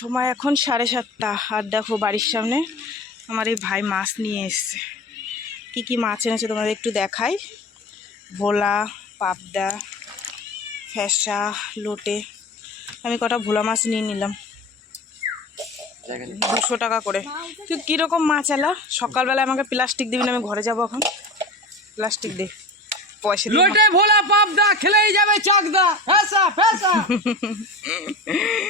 সময় এখন সাড়ে সাতটা। আর দেখো বাড়ির সামনে আমার এই ভাই মাছ নিয়ে এসছে। কি কি মাছ এনেছে তোমাদের একটু দেখাই। ভোলা পাবদা ফ্যাসা লোটে। আমি কটা ভোলা মাছ নিয়ে নিলাম। দুশো টাকা করে। তুই কীরকম মাছ এলা? সকালবেলা আমাকে প্লাস্টিক দিবি না আমি ঘরে যাব এখন। প্লাস্টিক দে। পয়সা লোটে ভোলা পাবদা খেলেই যাবে চাকদা। ফেসা ফেসা।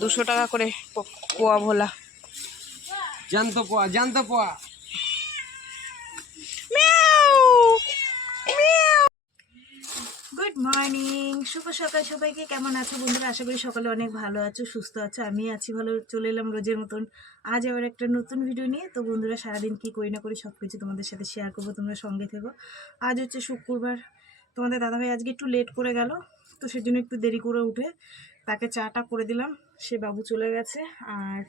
দুশো টাকা করে পোয়া ভোলা। জানতো পোয়া জানতো পোয়া। গুড মর্নিং শুভ সকাল সবাইকে। কেমন আছো বন্ধুরা? আশা করি সকালে অনেক ভালো আছো সুস্থ আছো। আমি আছি ভালো চলে এলাম রোজের মতন। আজ আবার একটা নতুন ভিডিও নিয়ে। তো বন্ধুরা সারাদিন কি করি না করি সব কিছু তোমাদের সাথে শেয়ার করব তোমরা সঙ্গে থেকো। আজ হচ্ছে শুক্রবার। তোমাদের দাদাভাই আজকে একটু লেট করে গেল তো সেজন্য একটু দেরি করে উঠে তাকে চাটা করে দিলাম, সে বাবু চলে গেছে। আর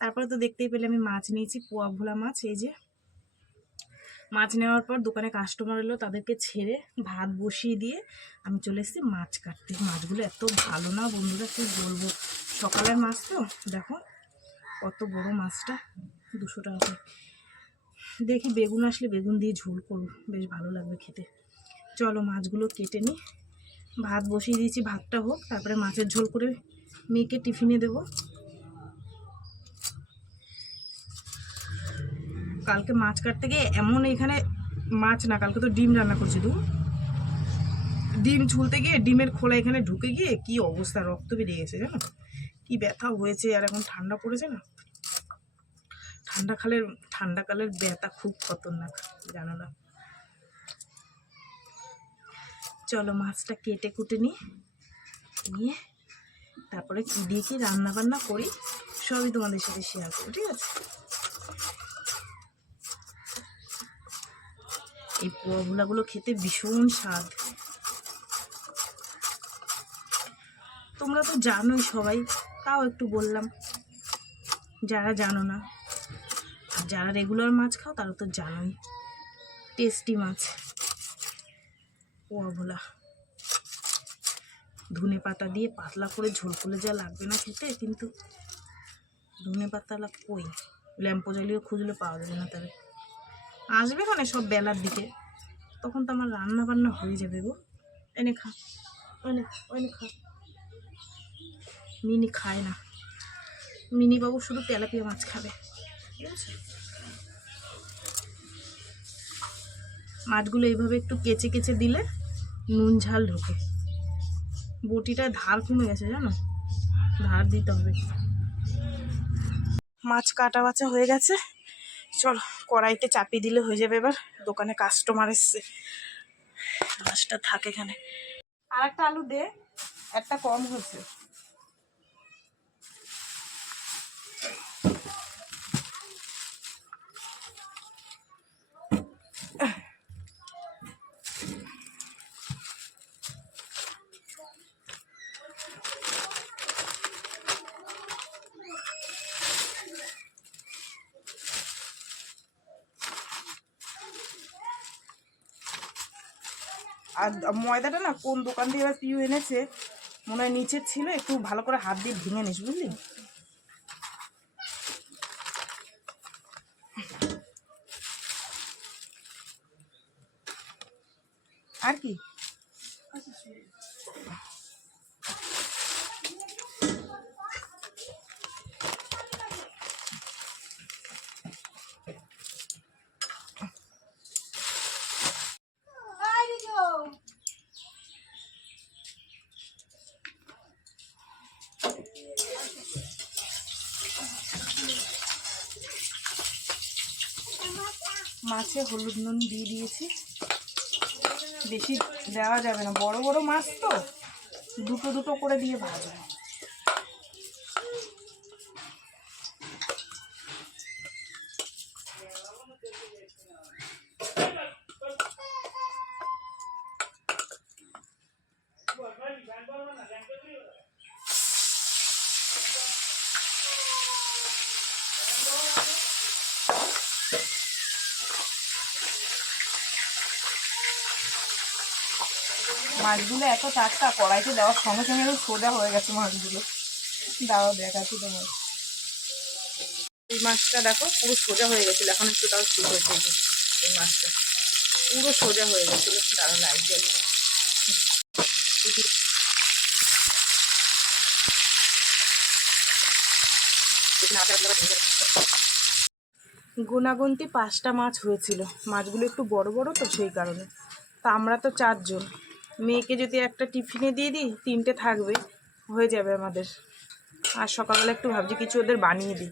তারপরে তো দেখতেই পেলে আমি মাছ নিয়েছি, পোয়া ভোলা মাছ, এই যে। মাছ নেওয়ার পর দোকানে কাস্টমার এলো তাদেরকে ছেড়ে ভাত বসিয়ে দিয়ে আমি চলে এসেছি মাছ কাটতে। মাছগুলো এত ভালো না বন্ধুরা, কি বলব? সকালের মাছ তো, দেখো কত বড় মাছটা, দুশো টাকা দেখি বেগুন আসলে বেগুন দিয়ে ঝোল করব, বেশ ভালো লাগবে খেতে। চলো মাছগুলো কেটে নিই। ভাত বসিয়ে দিয়েছি, ভাতটা হোক, তারপরে মাছের ঝোল করে মেয়েকে টিফিনে দেবো। কালকে মাছ কাটতে গিয়ে এমন এখানে মাছ না, কালকে তো ডিম রান্না করছি দু। ডিম ছুলতে গিয়ে ডিমের খোলা এখানে ঢুকে গিয়ে কি অবস্থা, রক্ত বেরিয়ে গেছে জানো? কি ব্যথা হয়েছে, আর এখন ঠান্ডা পড়েছে না? ঠান্ডা কালের ঠান্ডা কালের ব্যথা খুব খতরনাক, জানো না? চলো মাছটা কেটে কুটে নিই। নিয়ে তারপরে কি দিয়ে কি রান্না বান্না করি, সবই তোমাদের সাথে শেয়ার করব, ঠিক আছে? এই পোয়া ভোলাগুলো খেতে ভীষণ স্বাদ। তোমরা তো জানোই সবাই, তাও একটু বললাম, যারা জানো না, আর যারা রেগুলার মাছ খাও তারা তো জানোই টেস্টি মাছ। পোয়া ভোলা ধনে পাতা দিয়ে পাতলা করে ঝোল করলে যা লাগবে না খেতে, কিন্তু ধনে পাতালা কই? ল্যাম্পো জ্বালিয়ে খুঁজলে পাওয়া যাবে না তাহলে। আসবে মানে সব বেলার দিকে। তখন তো আমার রান্না বান্না হয়ে যাবে গো। এনে খা, এনে এনে খা। মিনি খায় না। মিনি বাবু শুধু তেলাপিয়া মাছ খাবে। ঠিক আছে? মাছগুলো এইভাবে একটু কেচে কেচে দিলে নুন ঝাল ঢোকে। বটিটা ধার কমে গেছে জানো? ধার দিতে হবে। মাছ কাটা বাছা হয়ে গেছে। চল, কড়াইতে চাপিয়ে দিলে হয়ে যাবে এবার। দোকানে কাস্টমার এসছে। মাছটা থাকে এখানে। আর একটা আলু দে, একটা কম হয়েছে। আর ময়দাটা না কোন দোকান দিয়ে এবার পিউ এনেছে, মনে হয় নিচের ছিল, একটু ভালো করে হাত দিয়ে ভেঙে নিস, বুঝলি? আর কি? মাছে হলুদ নুন দিয়ে দিয়েছি। বেশি দেওয়া যাবে না। বড় বড় মাছ তো। দুটো দুটো করে দিয়ে ভাজবো। মাছগুলো এত টাটকা, কড়াইতে দেওয়ার সঙ্গে সঙ্গে সোজা হয়ে গেছে মাছগুলো। দাও দেখাচ্ছি তোমার এই মাছটা দেখো, পুরো সোজা হয়ে গেছিল। এখন একটু তাও ঠিক হয়েছে এই মাছটা। পুরো সোজা হয়ে গেছিল। দাঁড়া লাইট জ্বলে গুনাগুনতি পাঁচটা মাছ হয়েছিল। মাছগুলো একটু বড় বড় তো, সেই কারণে। তা আমরা তো চারজন। মেয়েকে যদি একটা টিফিনে দিয়ে দিই, তিনটে থাকবে, হয়ে যাবে আমাদের। আর সকালবেলা একটু ভাবছি কিছু ওদের বানিয়ে দিই।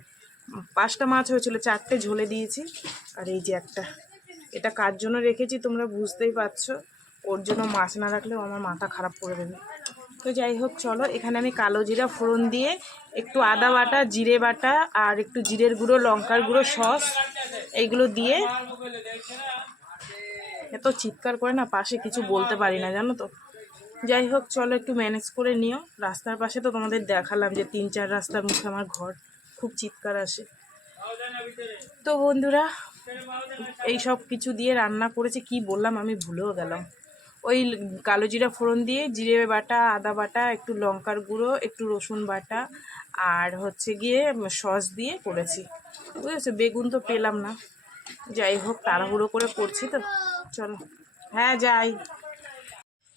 পাঁচটা মাছ হয়েছিল, চারটে ঝোলে দিয়েছি। আর এই যে একটা। এটা কার জন্য রেখেছি তোমরা বুঝতেই পারছ? ওর জন্য মাছ না রাখলেও আমার মাথা খারাপ করে দেবে। তো যাই হোক, চলো, এখানে আমি কালো জিরা ফোড়ন দিয়ে একটু আদা বাটা, জিরে বাটা আর একটু জিরের গুঁড়ো, লঙ্কার গুঁড়ো, সস, এইগুলো দিয়ে এত চিৎকার করে না পাশে কিছু বলতে পারি না, জানো তো। যাই হোক, চলো একটু ম্যানেজ করে নিও। রাস্তার পাশে তো তোমাদের দেখালাম যে তিন চার রাস্তার মুখে আমার ঘর, খুব চিৎকার আসে। তো বন্ধুরা, এই সব কিছু দিয়ে রান্না করেছে, কি বললাম আমি ভুলেও গেলাম। ওই কালো জিরা ফোড়ন দিয়ে জিরে বাটা, আদা বাটা, একটু লঙ্কার গুঁড়ো, একটু রসুন বাটা, আর হচ্ছে গিয়ে সস দিয়ে করেছি। বুঝেছ? বেগুন তো পেলাম না। যাই হোক, তাড়াহুড়ো করে করছি তো। চলো। হ্যাঁ যাই।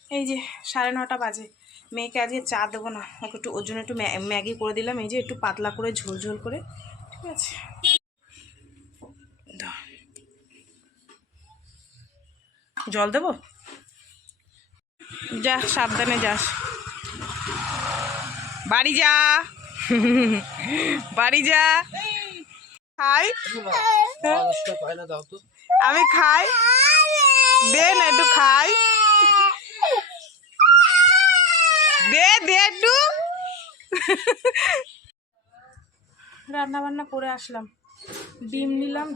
এই যে সাড়ে নটা বাজে। মেয়েকে আজকে চা দেবো না। ওকে একটু ওর জন্য একটু ম্যা- ম্যাগি করে দিলাম। এই যে একটু পাতলা করে ঝোল ঝোল করে। ঠিক আছে। জল দেবো? যা, সাবধানে যাস। বাড়ি যা। বাড়ি যা। খাই। আমি খাই। দে না একটু খাই। দে একটু। রান্না বান্না করে আসলাম। ডিম নিলাম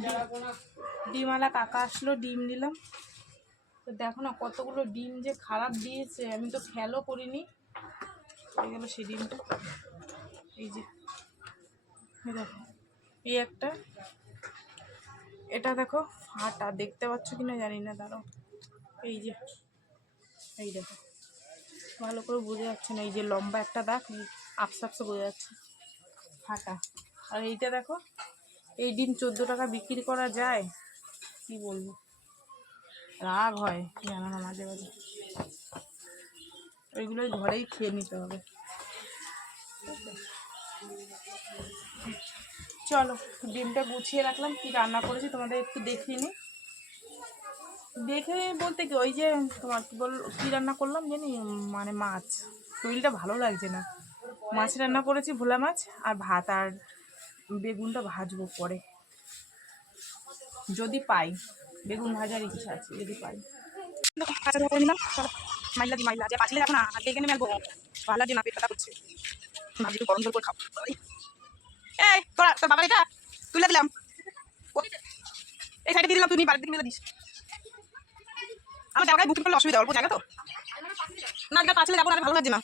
ডিমওয়ালা কাকা আসলো, ডিম নিলাম। তো দেখো না কতগুলো ডিম যে খারাপ দিয়েছে, আমি তো খেয়ালও করিনি। হয়ে গেল সেই ডিমটা। এই যে দেখো। এই একটা। এটা দেখো, ফাটা। দেখতে পাচ্ছ কি না জানি না, দাঁড়াও। এই যে, এই দেখো। ভালো করে বোঝা যাচ্ছে না, এই যে লম্বা একটা দাগ আপসা আপসা বোঝা যাচ্ছে। ফাটা। আর এইটা দেখো, এই ডিম চোদ্দ টাকা বিক্রি করা যায়। কি বলব? রাগ হয়, জানো না, মাঝে মাঝে। ওইগুলোই ঘরেই খেয়ে নিতে হবে। চলো, ডিমটা গুছিয়ে রাখলাম, কি রান্না করেছি তোমাদের একটু দেখিয়ে নি। দেখে বলতে কি, ওই যে তোমার কি বল, কী রান্না করলাম জানি মানে মাছ। শরীরটা ভালো লাগছে না। মাছ রান্না করেছি ভোলা মাছ আর ভাত আর বেগুনটা ভাজবো পরে। যদি পাই, বেগুন ভাজার ইচ্ছা আছে, যদি পাই। মাইলা দি মাইলা। যে দেখো না আজকে এখানে মেলবো। ভালো যে না পেট ব্যথা করছে। ভাবছি গরম জল করে খাব। এই, তোরা, তোর বাবা এটা, তুলে দিলাম। এই সাইডে দিয়ে দিলাম, তুই বাড়ির দিকে মেলে দিস। আমার জায়গায় বুকিং করলে অসুবিধা, অল্প জায়গা তো। না আজকে পাঁচলে যাব না ভালো লাগছে না।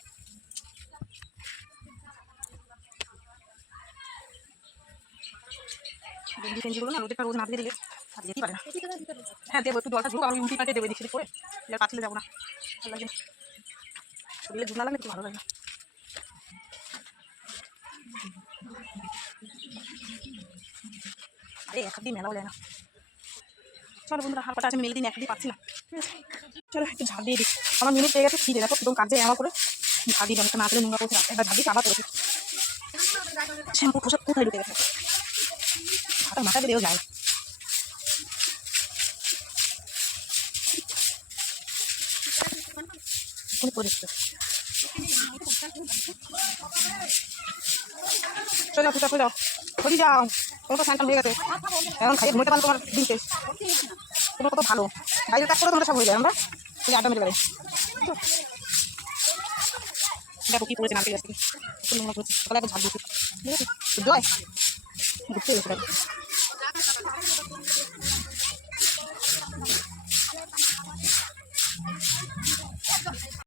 পারে না। হ্যাঁ দেবো, একটু জলটা ঝুঁক আমি উল্টি পাল্টে দেবো দিচ্ছি করে। এবার যাব না, ভালো লাগছে না। শরীরে না লাগলে একটু ভালো লাগে আরে এক হাত দিয়ে মেলা বলে না। চলো বন্ধুরা হালকাটা আছে, মেলে দিন এক দিয়ে পাচ্ছি না। চলো, একটু ঝাড় দিয়ে দিই। আমার মিনিট পেয়ে গেছে, খিদে, দেখো, একদম কাজে আমার করে ঝাড় দিয়ে না করে নোংরা করছে একটা ঝাড় দিয়ে আবার করেছে শ্যাম্পু, পোশাক কোথায় ঢুকে গেছে। হাতের মাথা দিয়েও যায় কোন পরিস্থিতি চলে যাও। চলে যাও চলে যাও তোমার তো স্যান্টাল হয়ে গেছে? এখন খাইয়ে ঘুমোতে পারো তোমার দিন শেষ। তোমার কত ভালো। বাইরের কাজ করে তোমরা সব হয়ে যায়, আমরা ওই আড্ডা মেরে বেড়াই। দেখো কি করেছে নামতে গেছে একটু নোংরা করেছে। সকালে একবার ঝাড় দিয়েছি। ঠিক আছে জয়। ঘুরতে গেছে দেখো এই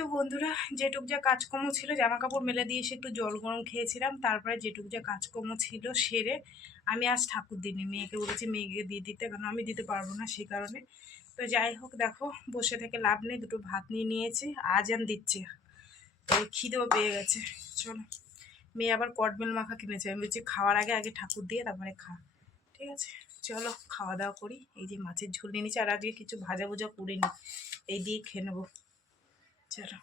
তো বন্ধুরা, যেটুক যা কাজকর্ম ছিল জামা কাপড় মেলে দিয়ে এসে একটু জল গরম খেয়েছিলাম, তারপরে যেটুক যা কাজকর্ম ছিল সেরে আমি আজ ঠাকুর দিইনি। মেয়েকে বলেছি, মেয়েকে দিয়ে দিতে কারণ আমি দিতে পারব না সেই কারণে। তো যাই হোক, দেখো, বসে থেকে লাভ নেই, দুটো ভাত নিয়ে নিয়েছি, আজ আজান দিচ্ছে। তো খিদেও পেয়ে গেছে। চলো, মেয়ে আবার কটমেল মাখা কিনেছে। আমি বলছি, খাওয়ার আগে আগে ঠাকুর দিয়ে তারপরে খা। ঠিক আছে? চলো, খাওয়া দাওয়া করি। এই যে মাছের ঝোল নিয়ে নিচ্ছি আর আজকে কিছু ভাজা ভুজা করিনি। এই দিয়ে খেয়ে নেব। চলো।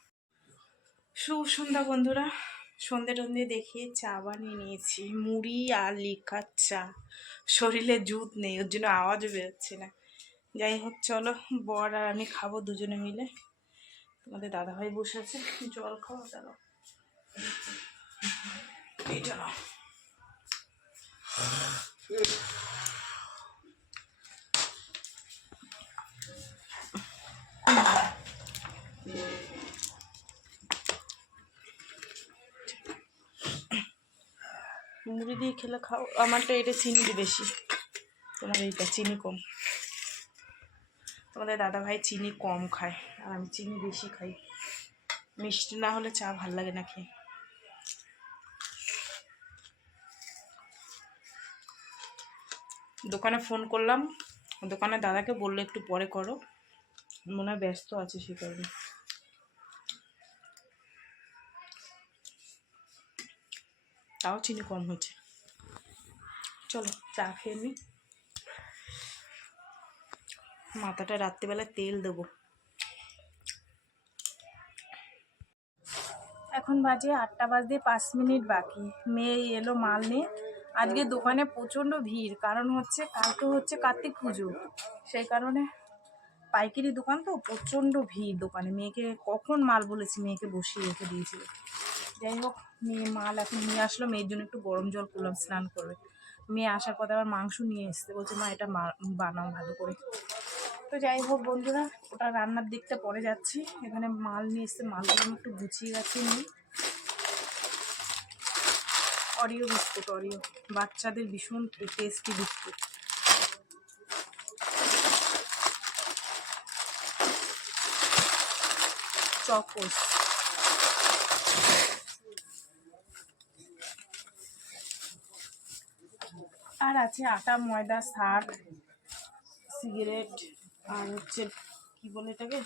শুভ সন্ধ্যা বন্ধুরা। সন্ধে টন্ধে দেখিয়ে চা বানিয়ে নিয়েছি। মুড়ি আর লিকার চা। শরীরে জুত নেই, ওর জন্য আওয়াজও বেরোচ্ছে না। যাই হোক, চলো, বর আর আমি খাব দুজনে মিলে। তোমাদের দাদাভাই বসে আছে, জল খাওয়া দাঁড়ো এইটা নাও। মুড়ি দিয়ে খেলে খাও। আমারটা এটা চিনি বেশি। তোমার এইটা চিনি কম। তোমাদের দাদা ভাই চিনি কম খায়, আর আমি চিনি বেশি খাই। মিষ্টি না হলে চা ভালো লাগে না খেয়ে। দোকানে ফোন করলাম। দোকানে দাদাকে বলল একটু পরে করো। মনে হয় ব্যস্ত আছে সে কারণে। তাও চিনি কম হয়েছে চলো চা খেয়ে নি। মাথাটা রাত্রিবেলা তেল দেবো। এখন বাজে আটটা বাজতে পাঁচ মিনিট বাকি। মেয়ে এলো মাল নিয়ে। আজকে দোকানে প্রচণ্ড ভিড়। কারণ হচ্ছে কালকে হচ্ছে কার্তিক পুজো। সেই কারণে পাইকারি দোকান তো প্রচণ্ড ভিড় দোকানে। মেয়েকে কখন মাল বলেছি, মেয়েকে বসিয়ে রেখে দিয়েছিল। যাই হোক মেয়ে মাল এখন নিয়ে আসলো, মেয়ের জন্য একটু গরম জল করলাম স্নান করবে। মেয়ে আসার পথে আবার মাংস নিয়ে এসছে, বলছে, মা, এটা বানাও ভালো করে। তো যাই হোক বন্ধুরা, ওটা রান্নার দিকটা পরে যাচ্ছি। এখানে মাল নিয়ে এসছে, মালগুলো আমি একটু গুছিয়ে গেছি নিই অরিও বিস্কুট অরিও বাচ্চাদের ভীষণ টেস্টি বিস্কুট চকোস আর আছে আটা, ময়দা শাক সিগারেট আর হচ্ছে কী বলে এটাকে?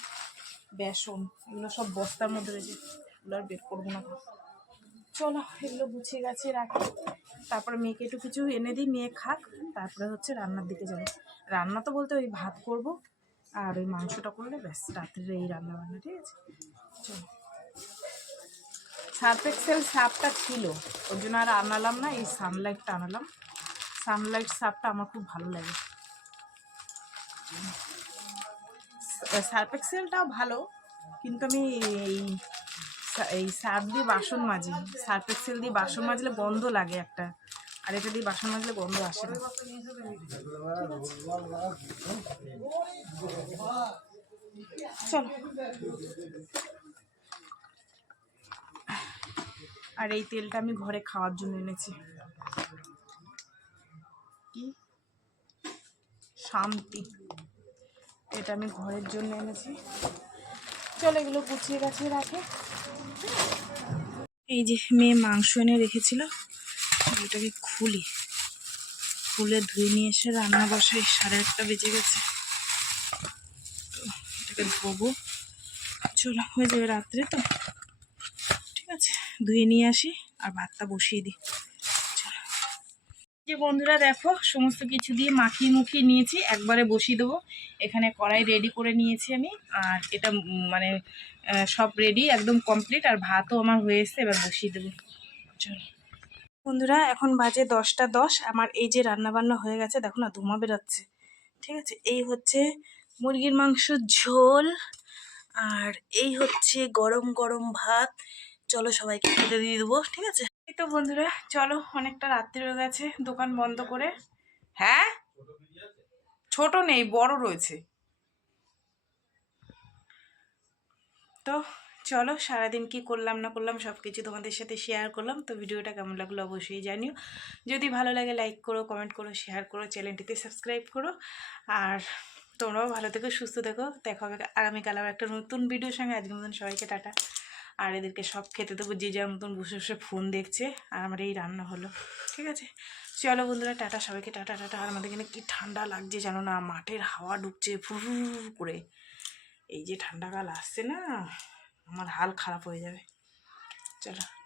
বেসন। এগুলো সব বস্তার মধ্যে রয়েছে। এগুলো আর বের করব না। চলো, এগুলো গুছিয়ে গেছে রাখি। তারপরে মেয়েকে একটু কিছু এনে দিই, মেয়ে খাক। তারপরে হচ্ছে রান্নার দিকে যাব। রান্না তো বলতে ওই ভাত করব আর ওই মাংসটা করলে ব্যাস, রাত্রির এই রান্না বান্না ঠিক আছে? চলো। সার্ফ এক্সেল সাপটা ছিল। ওর জন্য আর আনালাম না, এই সানলাইটটা আনালাম। সানলাইট সাপটা আমার খুব ভালো লাগে। সার্ফ এক্সেলটাও ভালো, কিন্তু আমি এই এই সার্ফ দিয়ে বাসন মাজি। সার্ফ এক্সেল দিয়ে বাসন মাজলে গন্ধ লাগে একটা, আর এটা দিয়ে বাসন মাজলে গন্ধ আসে না। চলো। আর এই তেলটা আমি ঘরে খাওয়ার জন্য এনেছি। শান্তি। এটা আমি ঘরের জন্য এনেছি। চলো এগুলো গুছিয়ে গাছিয়ে রাখে। এই যে মেয়ে মাংস এনে রেখেছিল, এটাকে খুলি। খুলে ধুয়ে নিয়ে এসে রান্না বসাই, সাড়ে আটটা বেজে গেছে। এটাকে ধোবো। চলো, হয়ে যাবে রাত্রে তো। ঠিক আছে, ধুয়ে নিয়ে আসি, আর ভাতটা বসিয়ে দিই। যে বন্ধুরা দেখো, সমস্ত কিছু দিয়ে মাখিয়ে মুখিয়ে নিয়েছি, একবারে বসিয়ে দেবো। এখানে কড়াই রেডি করে নিয়েছি আমি, আর এটা মানে সব রেডি একদম কমপ্লিট আর ভাতও আমার হয়ে এবার বসিয়ে দেবো। চলো। বন্ধুরা, এখন বাজে দশটা দশ, আমার এই যে রান্না বান্না হয়ে গেছে, দেখো না, ধোঁয়া বেরোচ্ছে। ঠিক আছে, এই হচ্ছে মুরগির মাংস ঝোল, আর এই হচ্ছে গরম গরম ভাত। চলো সবাইকে খেতে দিয়ে দেবো, ঠিক আছে? তো বন্ধুরা চলো অনেকটা রাত্রি হয়ে গেছে দোকান বন্ধ করে। হ্যাঁ? ছোট নেই বড় রয়েছে। তো চলো সারাদিন কি করলাম না করলাম সব কিছু তোমাদের সাথে শেয়ার করলাম। তো ভিডিওটা কেমন লাগল অবশ্যই জানিও। যদি ভালো লাগে লাইক করো কমেন্ট করো শেয়ার করো চ্যানেলটিতে সাবস্ক্রাইব করো। আর তোমরাও ভালো থেকো সুস্থ থেকো। দেখা হবে আগামীকাল আবার একটা নতুন ভিডিওর সঙ্গে। আজকের মতন সবাইকে টাটা। আর এদেরকে সব খেতে দেবো, যে যার মতন বসে বসে ফোন দেখছে, আর আমার এই রান্না হলো, ঠিক আছে? চলো বন্ধুরা, টাটা, সবাইকে টাটা টাটা, আর আমাদের এখানে কি ঠান্ডা লাগছে জানো না, মাঠের হাওয়া ঢুকছে ফুরু করে। এই যে ঠান্ডাকাল আসছে না, আমার হাল খারাপ হয়ে যাবে। চলো।